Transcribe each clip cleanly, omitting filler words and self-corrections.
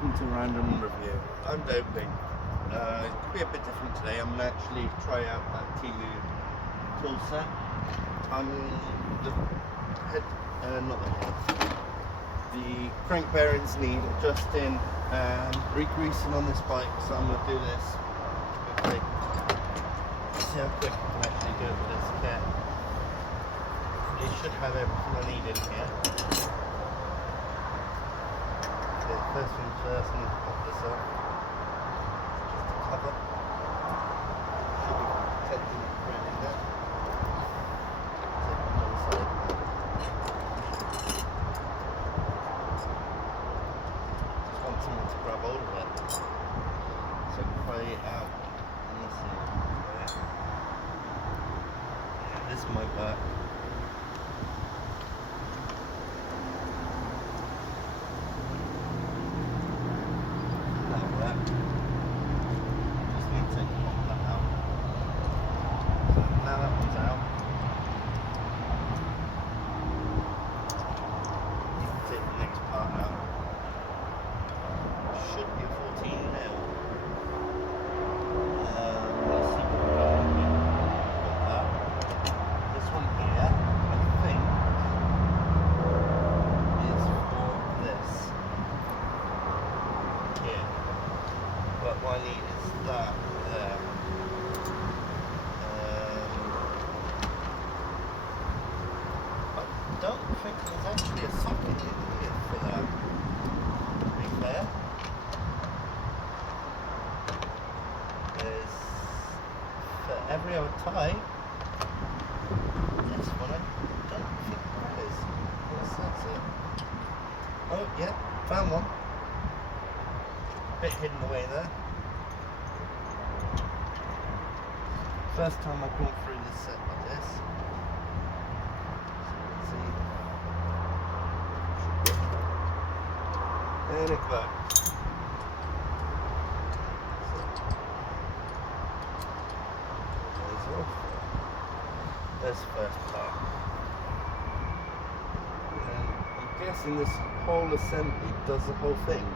welcome to Random Review. I'm doping. It could be a bit different today. I'm going to actually try out that Timu tool set. The head, not the head. The crank bearings need adjusting and re-greasing on this bike, so I'm going to do this quickly. See how quick I can actually do it with this kit. It should have everything I need in here. First things first, I need to pop this up. Just to cover. Should be protecting it from in there. So on one side. Just want someone to grab hold of it. So I can pry it out in this area. Yeah, this might work. Just need to pop that out. So now that one's out, you can take the next part out. Should be a 14 now. Let's see what we've got here. Got that. This one here, I think, is for this. Here. But what I need is that there. I don't think there's actually a socket in here for that, to be fair. There's for every other type. This one I don't think there is. Unless that's it. Oh yeah, found one. Bit hidden away there. First time I've gone through this set like this. So let's see. And it worked. So, there's the first part. And I'm guessing this whole assembly does the whole thing.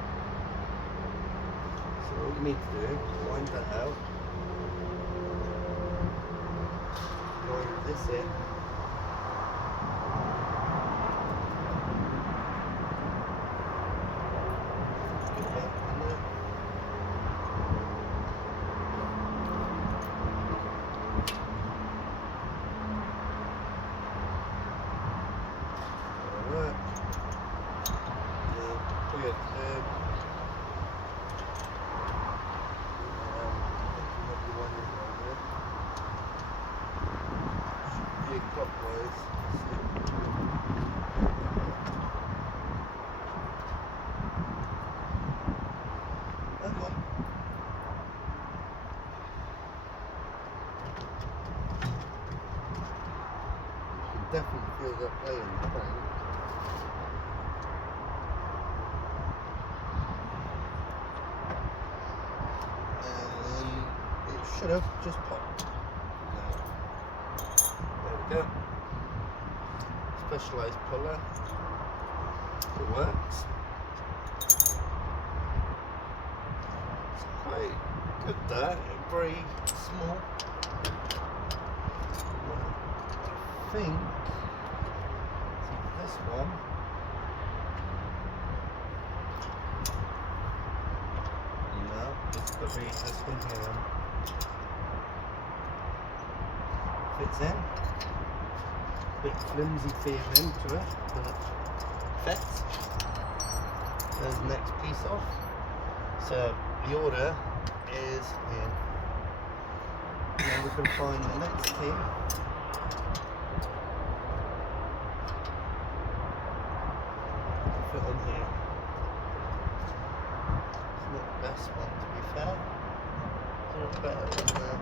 So all you need to do is wind that out, wind this in, put that in there, alright, now all you have to do clockwise. That one. You can definitely feel that play in the crank. And it should have just popped. There we go. Specialized puller. It works. It's quite good there. Very small. I think this one. No, it's got to be this one here. Fits in. Bit flimsy feeling to it, but it fits. There's the next piece off. So the order is here. Now we can find the next key. Fit on here. It's not the best one, to be fair. It's a better than that.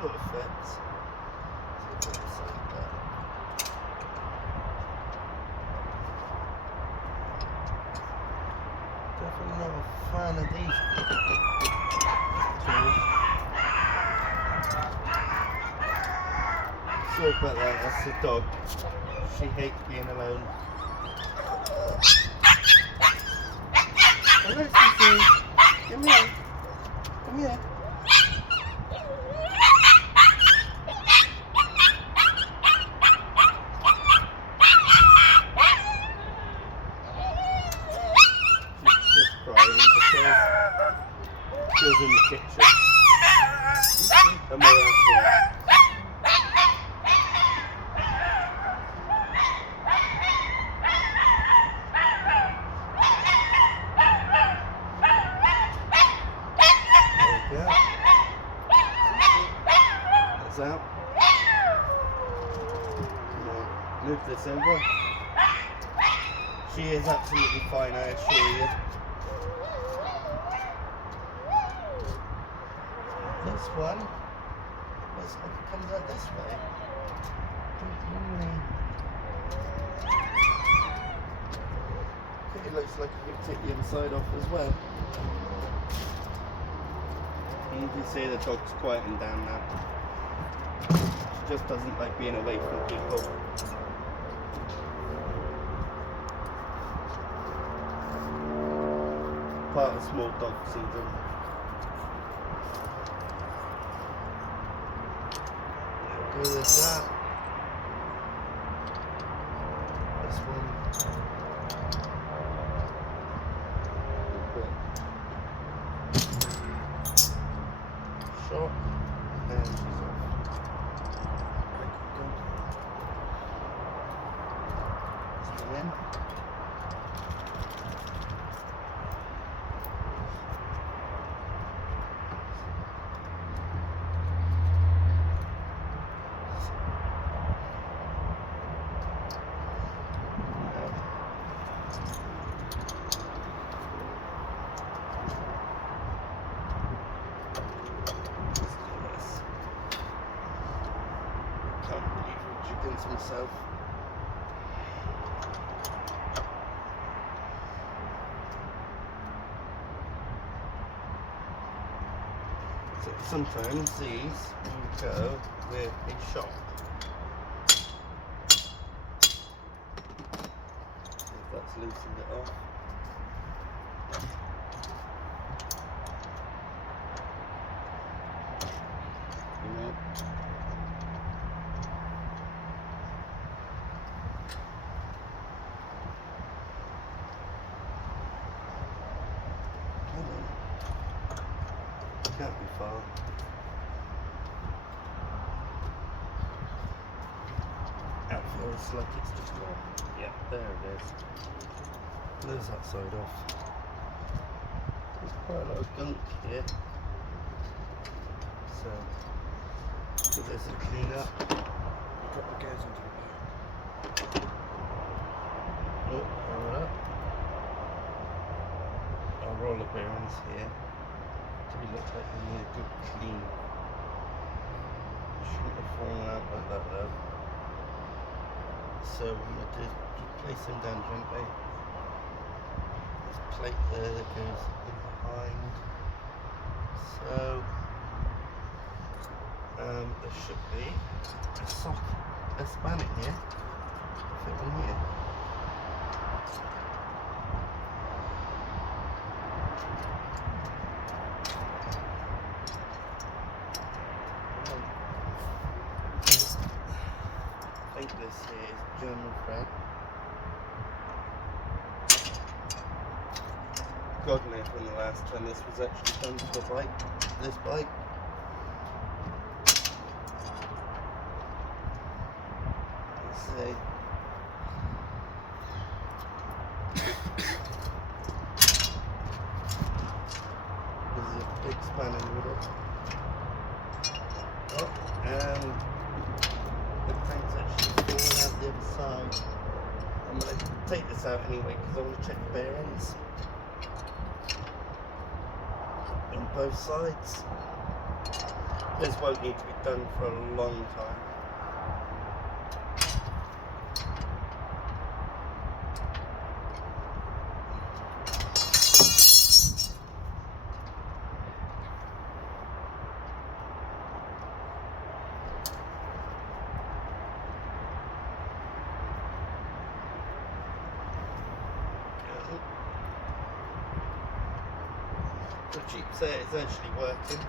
Sort of fits. So it's like that. Definitely not a fan of these tools. Sorry about that, that's the dog. She hates being alone. Hello, Sissy. Come here. Come here. She's just crying because she was in the kitchen. And we're out here. Yeah. That's out. Now, move this over. She is absolutely fine, I assure you. This one, looks like it comes out this way. It looks like you can take the inside off as well. You can see the dog's quieting down now. She just doesn't like being away from people. Part of small dog syndrome. How good is that? This one. Shot. And she's off. Good. Stay in. Can't believe he chickens himself. So sometimes these will go with a shop. If that's loosened it off. You know. Can't be far. That feels like it's just gone. Yeah, there it is. There's that side off. There's quite a lot of gunk here. So, give this a clean up. Drop the gears into the back. Oh, hold up. Our roller bearings here. They look like they need a good clean. Shouldn't have fallen out like that though. So what I'm going to do is just place them down gently. There's a plate there that goes in behind. So there should be a span in here. Fit in here. I think this here is German thread. God knows when the last time this was actually done to the bike, this bike. Let's see. There's a big span in the middle. Oh, and the crank's actually falling out the other side. I'm going to take this out anyway because I want to check the bearings on both sides. This won't need to be done for a long time. the Jeep set is actually working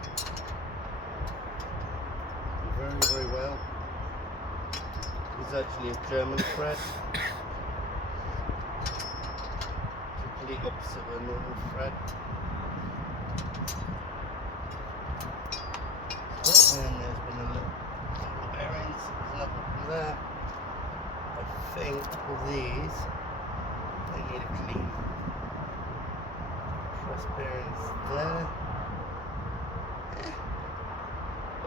very, very well. It's actually a German thread, complete opposite of a normal thread. And there's been a little bearings, there's another one there. I think with these, they need a clean press bearings there.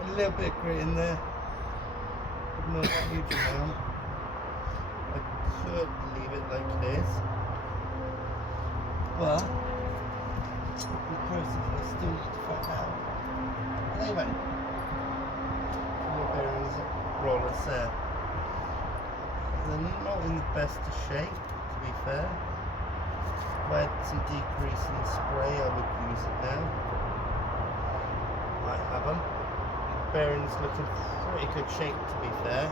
A little bit of grit in there, but not a huge amount. I could leave it like it is, but the process I still need to find out. Anyway, the bearings rollers there. They're not in the best of shape, to be fair. If I had some degreasing spray, I would use it now. Might have them. Bearings look in pretty good shape, to be fair.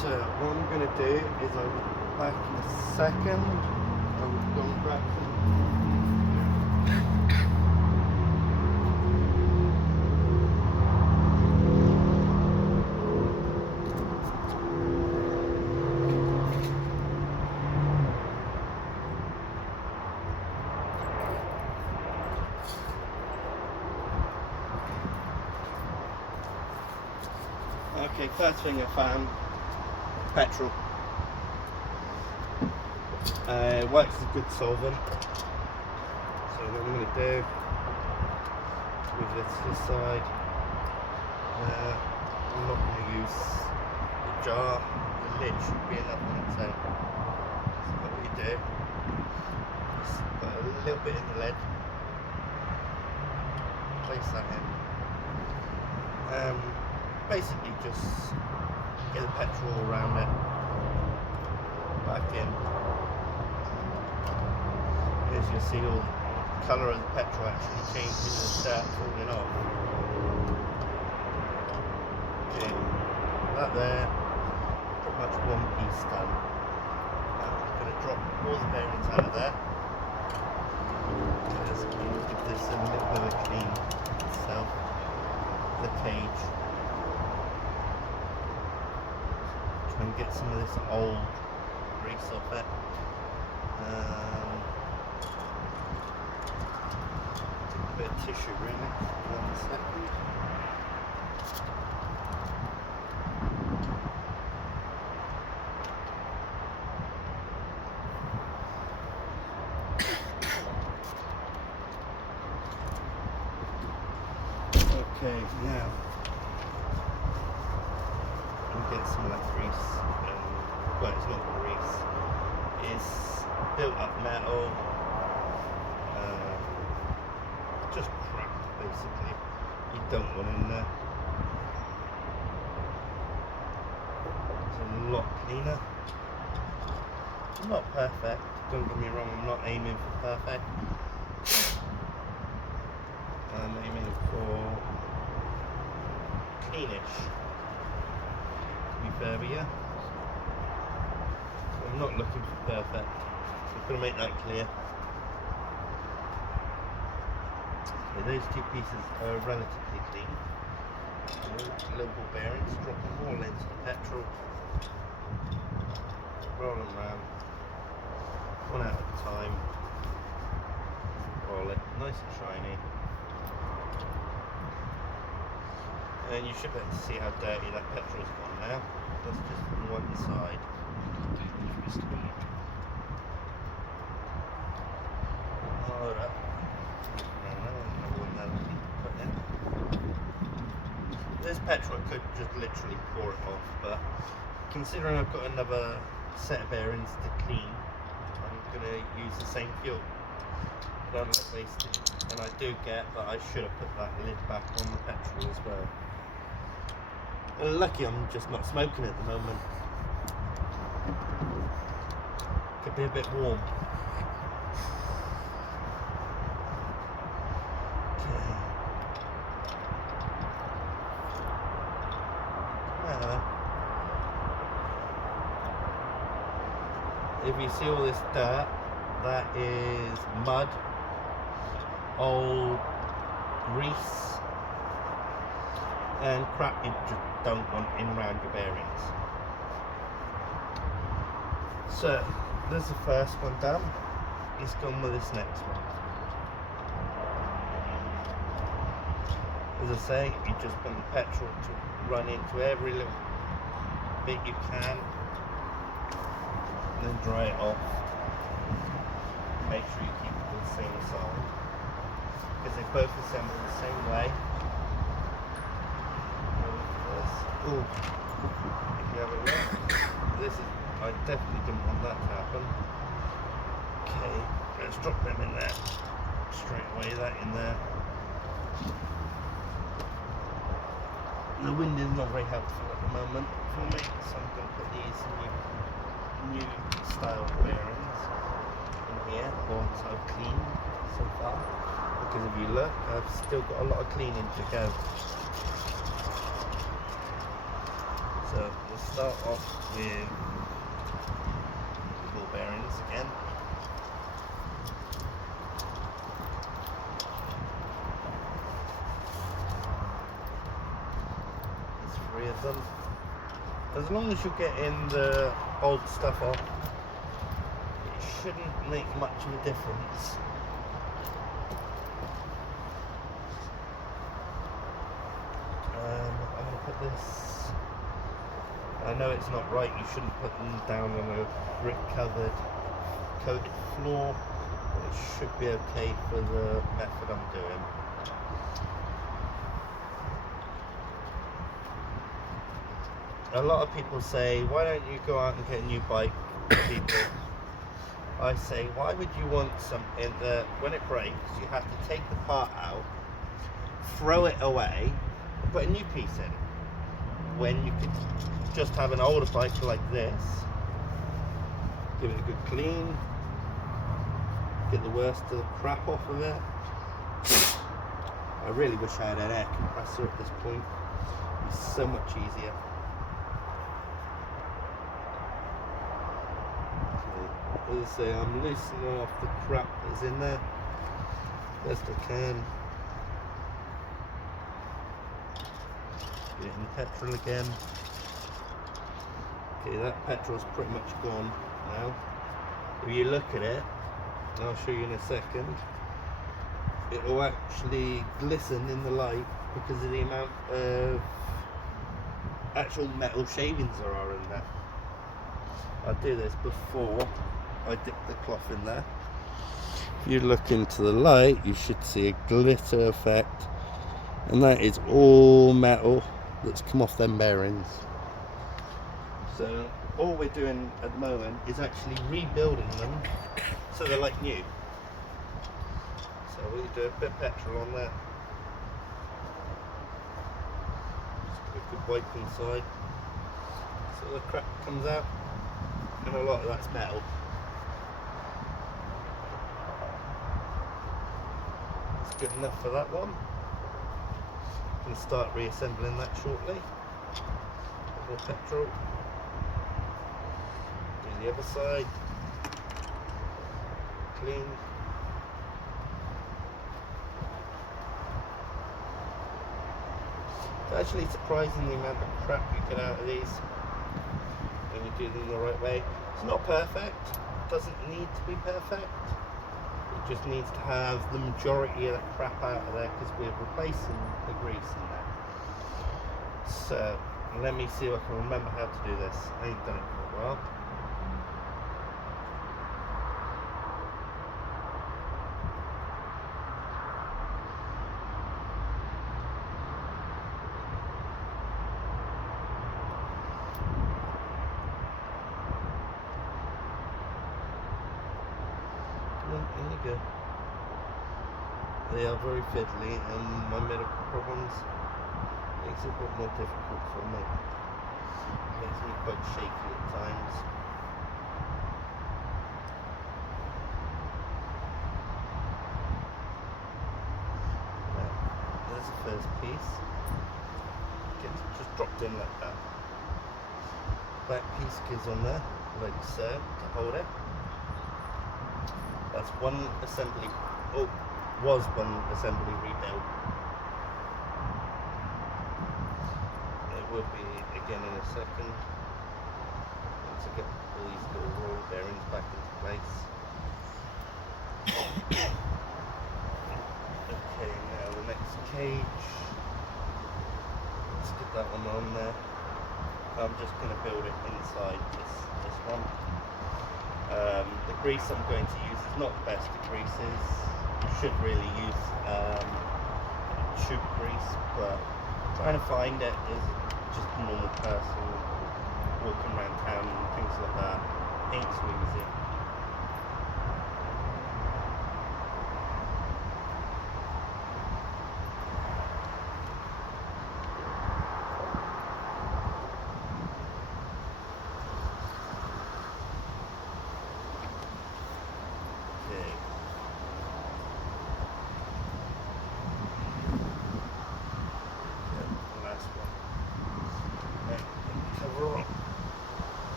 So what I'm going to do is I'll be back in a second. I'll go and grab them. Okay, first thing I found, petrol. Works as a good solvent. So what I'm going to do, move this to the side. I'm not going to use the jar, the lid should be enough on its own. So what you do, just put a little bit in the lead, place that in. Basically just get the petrol around it, back in. As you see, all the colour of the petrol actually changes as it starts falling off. Okay, that there, pretty much one piece done. Now I'm going to drop all the bearings out of there. Just give this a little bit of a clean itself. The cage. Try and get some of this old grease off it. A bit of tissue really. 1 second. Okay, now I'm getting some of that grease. Well, it's not grease. It's built up metal. Just crap, basically. You don't want in there. It's a lot cleaner. Not perfect. Don't get me wrong. I'm not aiming for perfect. I'm aiming for cleanish, to be fair with you. So I'm not looking for perfect, so I'm going to make that clear. Okay, those two pieces are relatively clean. Local bearings, drop them all into the petrol, roll them around, one at a time, roll it nice and shiny. And you should be able to see how dirty that petrol's gone now. That's just from one side. Oh, that. This petrol I could just literally pour it off, but considering I've got another set of bearings to clean, I'm going to use the same fuel. But I'm not wasting. And I do get that I should have put that lid back on the petrol as well. Lucky I'm just not smoking at the moment. Could be a bit warm. Okay. If you see all this dirt, that is mud old grease and crap you just don't want in around your bearings. So there's the first one done. Let's go on with this next one. As I say, you just want the petrol to run into every little bit you can, and then dry it off. Make sure you keep it to the same side, because they both assemble the same way. Ooh, if you have a look, I definitely didn't want that to happen. Okay, let's drop them in there straight away. That in there. The wind is not very helpful at the moment for me, so I'm going to put these new style bearings in here, ones I've cleaned so far, because if you look, I've still got a lot of cleaning to go. So we'll start off with the ball bearings again. Of them. As long as you're getting the old stuff off, it shouldn't make much of a difference. I'm going to put this, I know it's not right, you shouldn't put them down on a brick covered coated floor, but it should be okay for the method I'm doing. A lot of people say, why don't you go out and get a new bike, people? I say, why would you want something that when it breaks you have to take the part out, throw it away, and put a new piece in, when you could just have an older bike like this, give it a good clean, get the worst of the crap off of it. I really wish I had an air compressor at this point. It'd be so much easier. As I say, I'm loosening off the crap that's in there best I can. Getting the petrol again. Okay, that petrol's pretty much gone now. If you look at it, and I'll show you in a second, it will actually glisten in the light because of the amount of actual metal shavings there are in there. I'll do this before I dip the cloth in there. If you look into the light, you should see a glitter effect, and that is all metal that's come off them bearings. So all we're doing at the moment is actually rebuilding them so they're like new. So we'll do a bit of petrol on there. Just a good wipe inside so the crap comes out, and a lot of that's metal. That's good enough for that one. Can start reassembling that shortly. More petrol. Do the other side. Clean. It's actually surprising the amount of crap you get out of these when you do them the right way. It's not perfect. It doesn't need to be perfect. It just needs to have the majority of that crap out of there because we're replacing the grease in there. So let me see if I can remember how to do this. I ain't done it for a while. There you go. They are very fiddly, and my medical problems makes it a bit more difficult for me. Makes me quite shaky at times. There's the first piece. Gets just dropped in like that. Back piece goes on there, like so, to hold it. That's one assembly. Oh, was one assembly rebuilt. It will be again in a second once I get all these little roll bearings back into place. Okay, now the next cage. Let's get that one on there. I'm just going to build it inside this one. The grease I'm going to use is not the best of greases. You should really use tube grease, but trying to find it is just a normal person walking around town and things like that ain't so easy.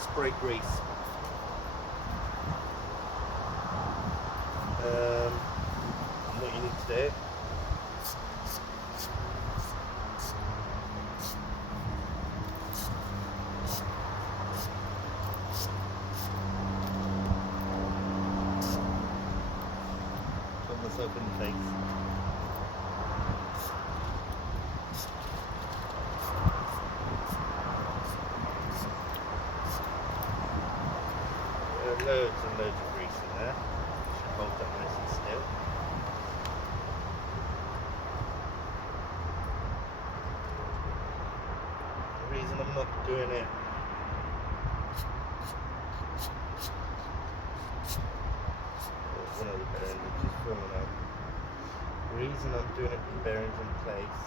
Spray grease. What you need to do, put myself in the face. Loads and loads of grease in there. Should hold that nice and still. The reason I'm not doing it one of the bearings which is falling out. The reason I'm doing it with the bearings in place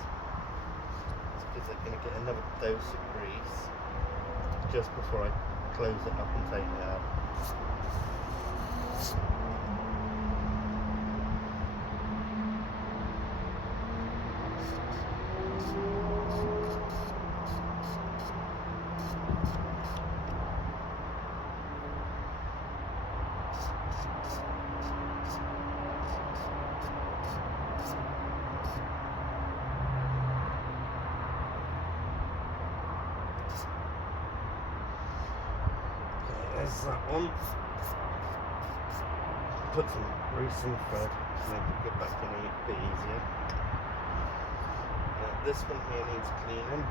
is because I'm going to get another dose of grease just before I close it up and take it out. There's that one. Put some grease in the thread to make it get back in a bit easier. Now this one here needs cleaning.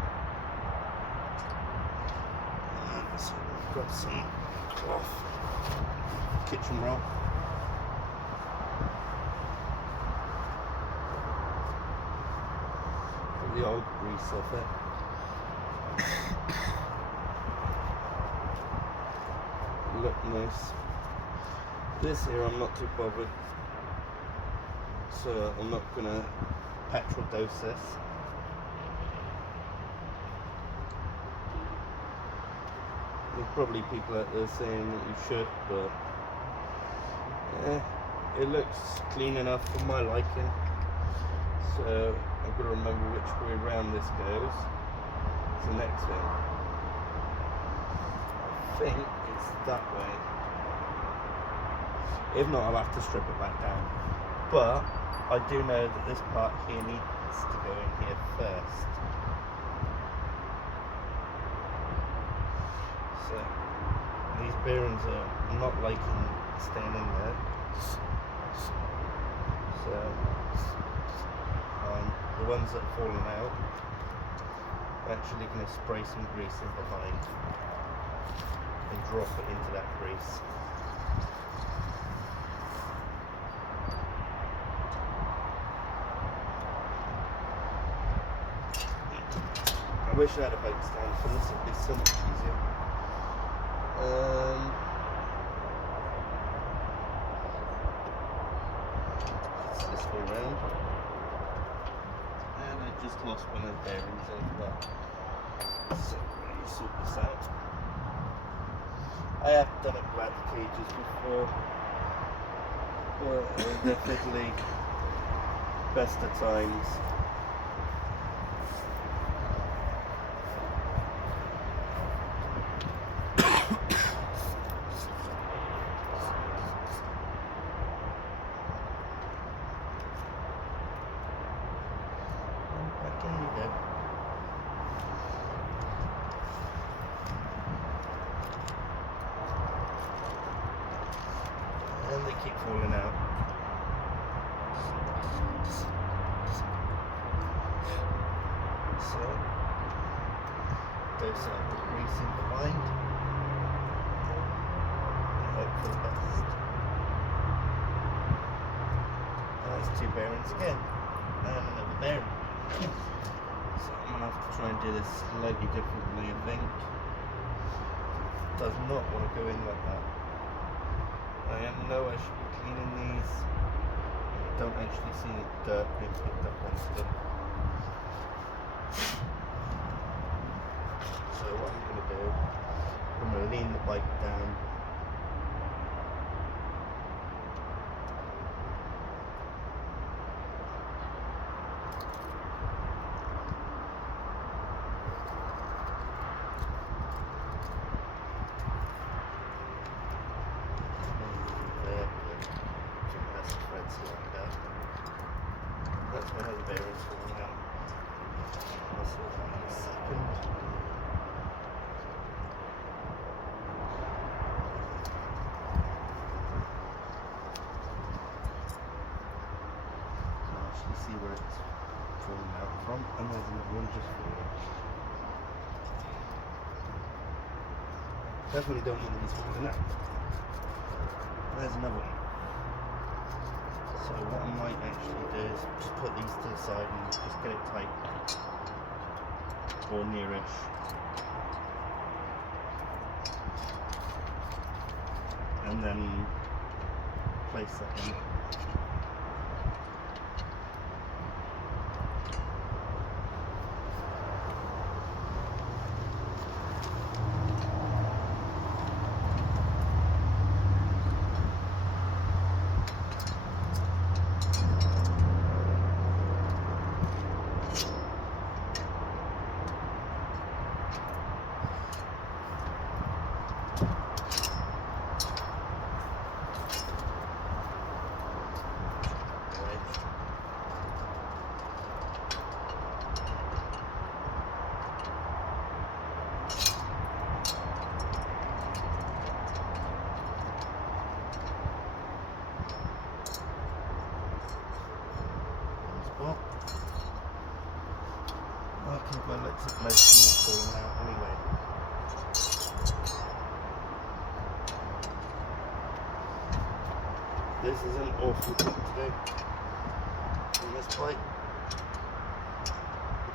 So we've got some cloth, kitchen roll. Put the old grease off it. Look nice. This here I'm not too bothered, so I'm not gonna petrol dose this. There's probably people out there saying that you should, but it looks clean enough for my liking. So I've got to remember which way around this goes. It's the next thing. I think it's that way. If not, I'll have to strip it back down. But I do know that this part here needs to go in here first. So these bearings are not liking staying in there. So the ones that are falling out, I'm actually going to spray some grease in behind and drop it into that grease. I wish I had a boat stand for this, it'd be so much easier. It's this way round. And I just lost one of the bearings as well. So let me sort this out. I have done it without the cages before. But definitely best of times. There you go. And they keep falling out. So, dose up with grease in behind. And hope for the best. And that's 2 bearings again. And another bearing. So I'm going to have to try and do this slightly differently, I think. Does not want to go in like that. I know I should be cleaning these. I don't actually see the dirt being picked up onto them. So what I'm going to do, I'm going to lean the bike down. That's one of the bearings falling out. I'll sort that in a second. You can actually see where it's falling out from, and there's another one just falling. Definitely don't want these falling out. There's another one. So what I might actually do is just put these to the side and just get it tight, or nearish. And then place that in. Okay, well, let's have most of this falling out anyway. This is an awful thing to do on this bike,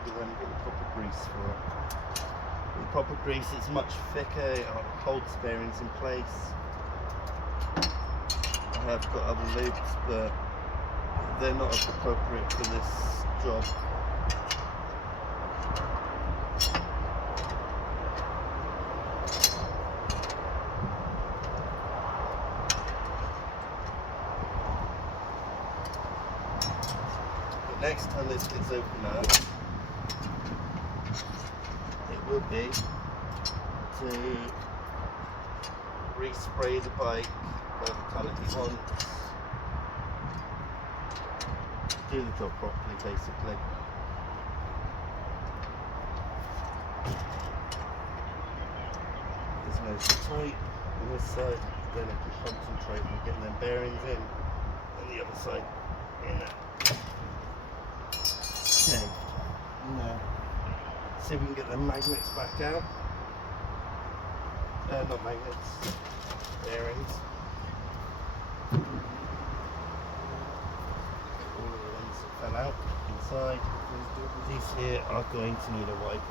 because then get the proper grease for it. With proper grease, it's much thicker, it holds bearings in place. I have got other lubes, but they're not appropriate for this job. Next time this gets opened up, it will be to respray the bike by the colour he wants, do the job properly basically. This nice and tight on this side, then I can concentrate on getting them bearings in on the other side in there. Okay, now see if we can get the magnets back out. Not magnets, bearings. All of the ones that fell out inside. These here are going to need a wipe.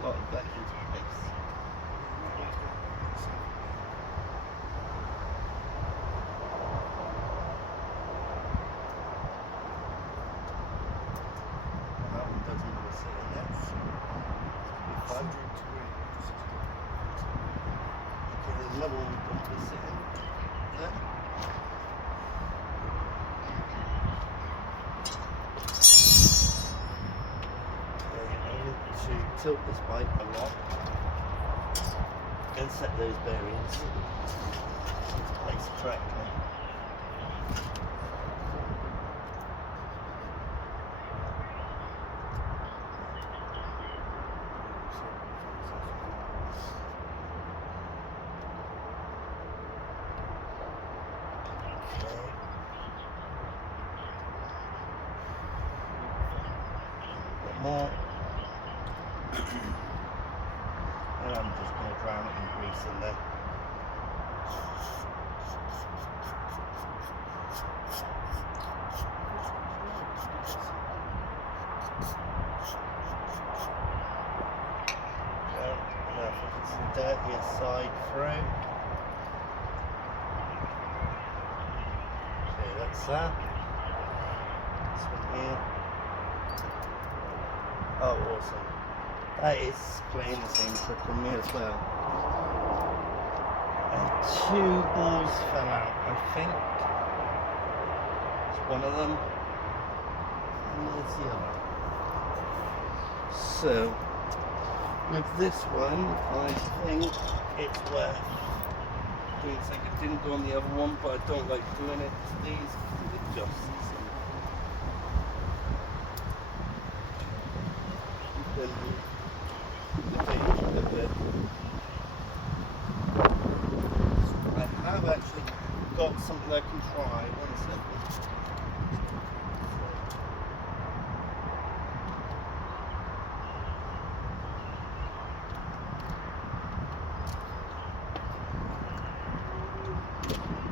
Slot it back into place. That one doesn't want to sit in there. Fun. Okay, there's another one we want to sit in there. Okay, I need to to tilt this bike a lot and set those bearings into place correctly. More, and I'm just going to drown it in grease in there. Now if it's the dirtiest side through. Okay, that's that. This one here. Oh, awesome. That is playing the same trick on me as well. And 2 balls fell out, I think. It's one of them. And there's the other. So, with this one, I think it's worth doing something. It didn't go on the other one, but I don't like doing it to these because it adjusts. I have actually got something I can try. 1 second.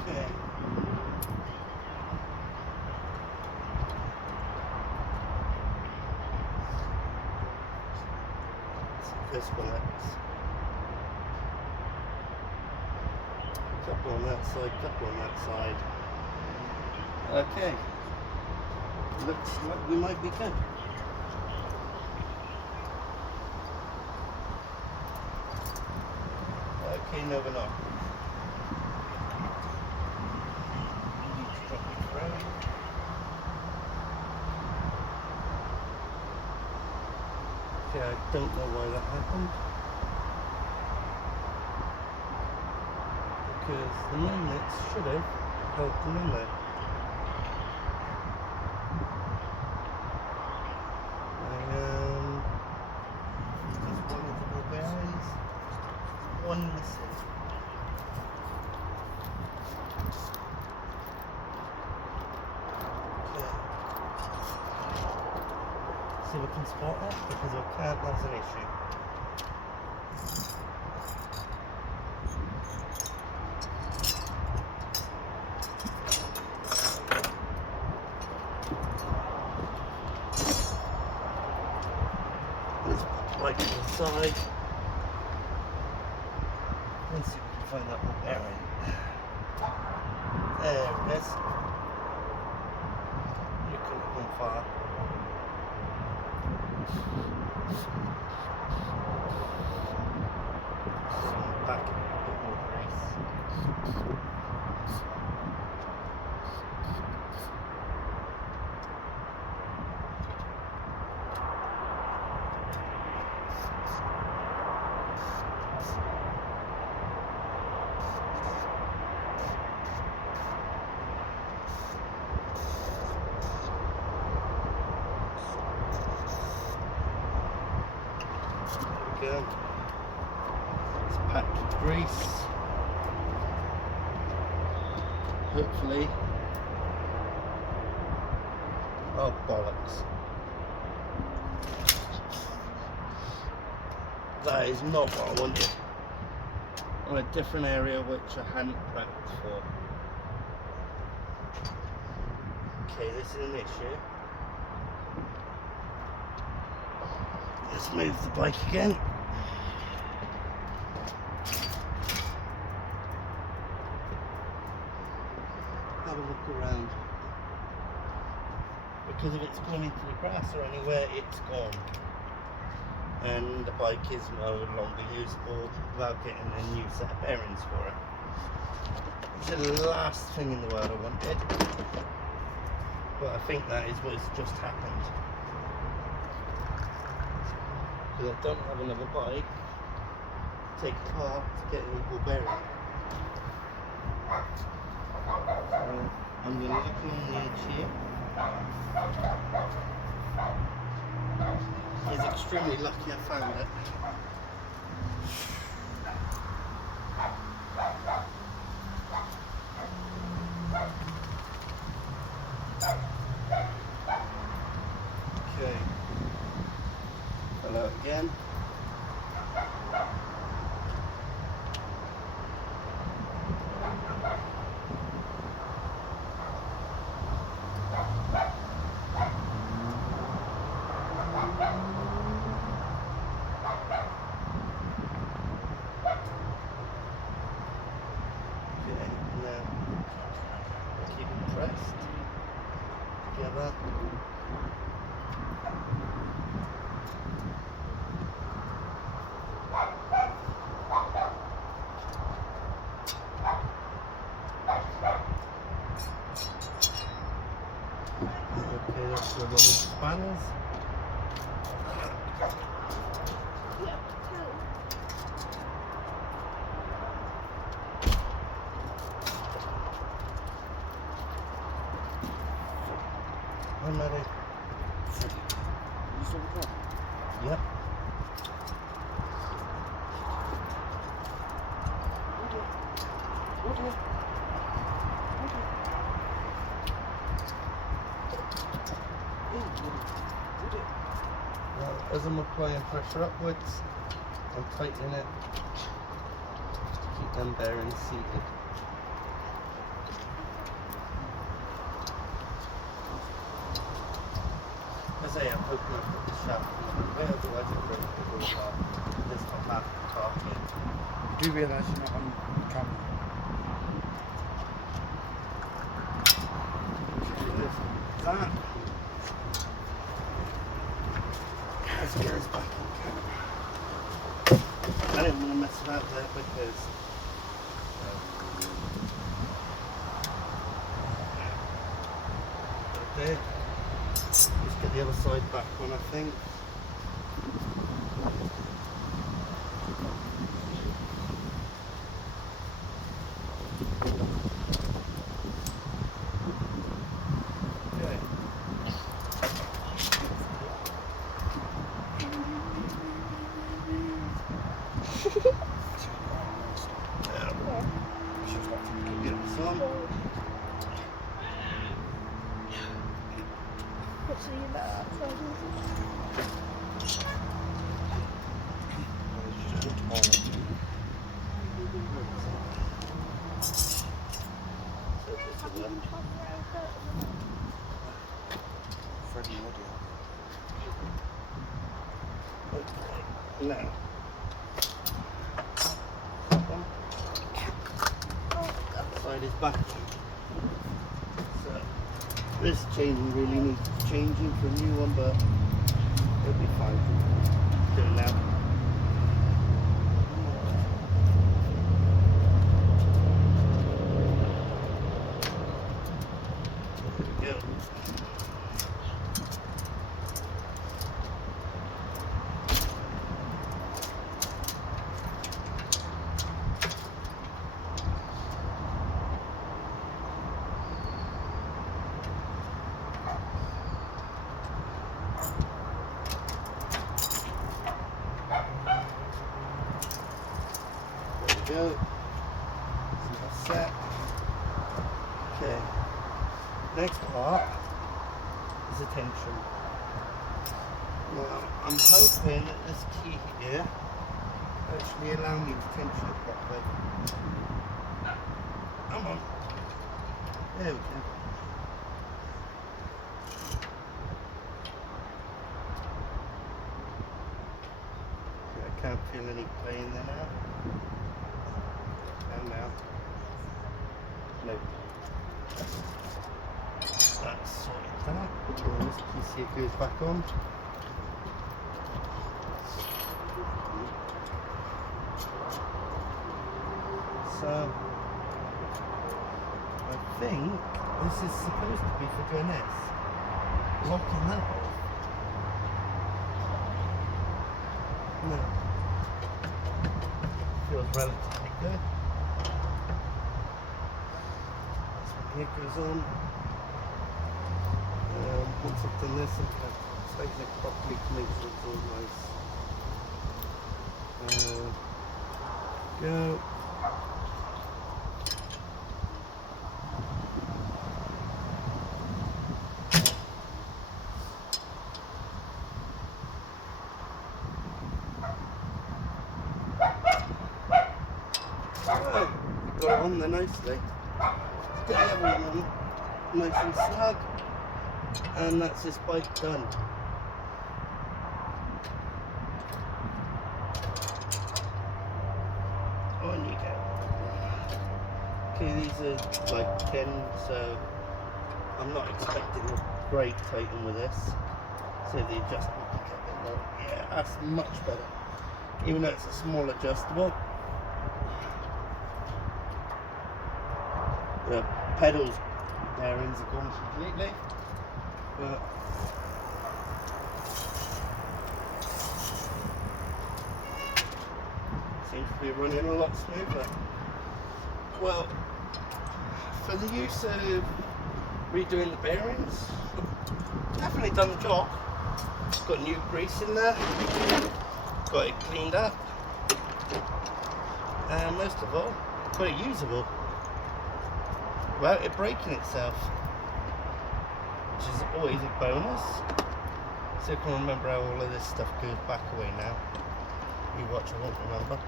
Okay. This works. Couple on that side, couple on that side. Okay. Looks like we might be good. Okay, no we're not. Need to drop it through. Okay, I don't know why that happened. Because the magnets should have held them in there. And there's one of the ball bearings, one missing. Okay. See if we can spot it, because if we can't, that's an issue. Like to the side and see if we can find that ball bearing. There it is. You couldn't have gone far. So back in a bit more grease. Go. It's packed with grease. Hopefully. Oh bollocks. That is not what I wanted. On a different area which I hadn't prepped for. Okay, this is an issue. Let's move the bike again. Have a look around. Because if it's gone into the grass or anywhere, it's gone. And the bike is no longer usable without getting a new set of bearings for it. It's the last thing in the world I wanted. But I think that is what's just happened. because I don't have another bike to take apart to get a new ball bearing. So I'm going to look along the edge here. It's extremely lucky I found it. Okay. Hello again. Together. Okay, that's the little spanners. I'm ready. You still recording? Yep. Now, as I'm applying pressure upwards, I'm tightening it to keep them bearings seated. As I am hoping I put the shaft in the way, otherwise it breaks the whole car. This top half of the car here. You do realise you're not on camera? That. Let's get us back on camera. I didn't want to mess about there because there. Let's get the other side back on, I think. Okay, now. That side is back. So this chain really needs changing for a new one, but it'll be fine. Do it now. There we go. Go. Set. Okay. Next part is a tension. Now I'm hoping that this key here actually allow me to tension it properly. Come on. There we go. Okay, I can't feel any pain there now. Now. Nope. That's sorted that. You see it goes back on. So I think this is supposed to be for doing this. Locking that off. No. Feels relatively good. This one here goes on. Once I've done this, I'm going to tighten it properly to make sure it's all nice. Go. Right, got it on there nicely. Get the other one on nice and snug, and that's this bike done. On you go. Okay, these are like 10, so I'm not expecting a great tighten with this. So the adjustable can get a bit low. Yeah, that's much better. Even though it's a small adjustable. The pedals bearings are gone completely, but seems to be running a lot smoother. Well, for the use of redoing the bearings, definitely done the job. Got new grease in there, got it cleaned up, and most of all, got it usable without it breaking itself, which is always a bonus. So I can remember how all of this stuff goes back away now. You watch, I won't remember.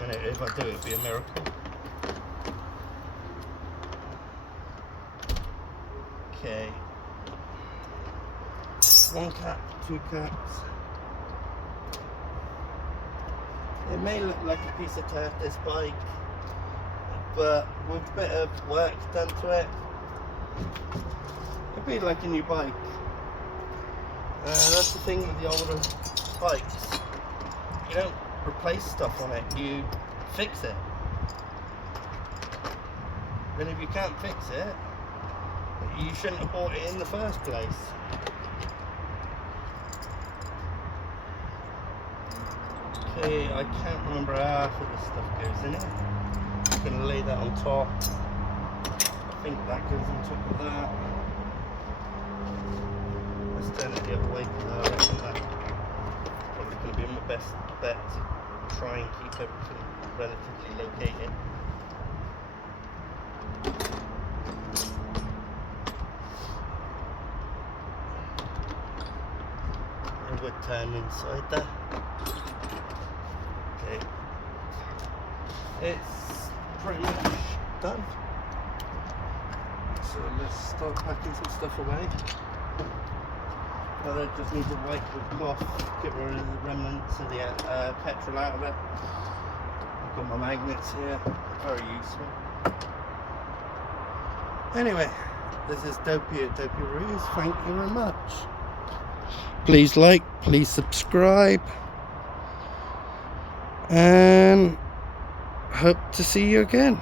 And if I do, it'll be a miracle. Okay. 1 cap, 2 caps. It may look like a piece of turf, this bike, but with a bit of work done to it, it'd be like a new bike. That's the thing with the older bikes. You don't replace stuff on it, you fix it. Then if you can't fix it, you shouldn't have bought it in the first place. Okay, I can't remember how half of this stuff goes in it. I'm going to lay that on top. I think that goes on top of that. Let's turn it the other way because I reckon that's probably going to be my best bet to try and keep everything relatively located. And we'll turn inside there. Okay. It's pretty much done. So let's start packing some stuff away. Well, I just need to wipe the cloth, get rid of the remnants of the petrol out of it. I've got my magnets here, very useful. Anyway, this is Dopey at Dopey Reviews. Thank you very much. Please like, please subscribe, and hope to see you again.